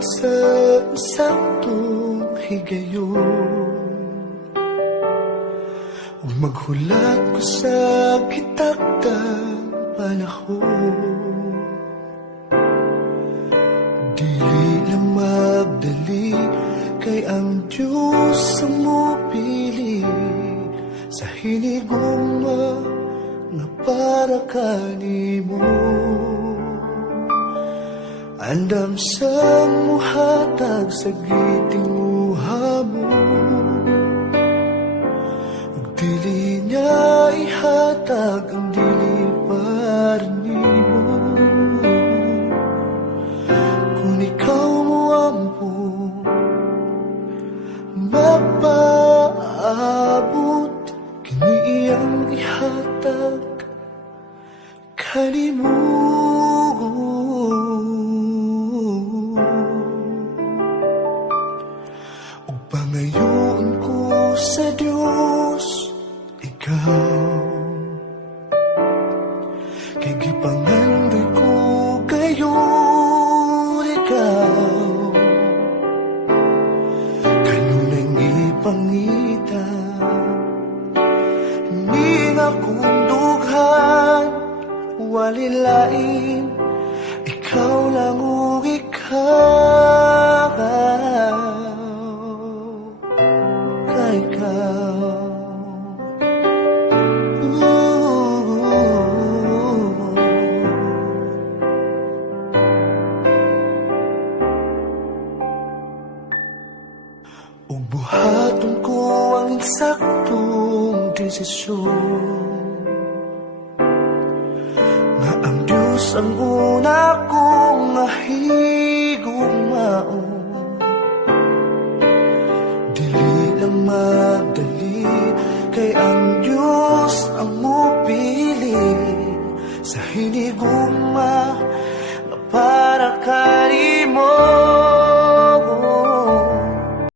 sa saktong higayon. Huwag maghulat ko sa kitakdang panahon. Dili lang magdali, kay ang Diyos ang mupili sa hinigugma na para kanimo. Andam sa muhatag sa gitinguha mo, ug dili niya ihatag ang dili para nimo. Kung ikaw mo ampo mapaabot, kini iyang ihatag kanimo. Ug pangayoon ko sa Dios ikaw, kay gipangandoy ko kayo ikaw. Kanunay ipangita ni nga kundughan, walilain ikaw lang o ikaw, kay ikaw. Ug buhaton ko ang eksaktong desisyon, nga ang Diyos ang una kong mahigugmaon. Dili lang magdali, kay ang Diyos ang mupili sa hinigugma na para ka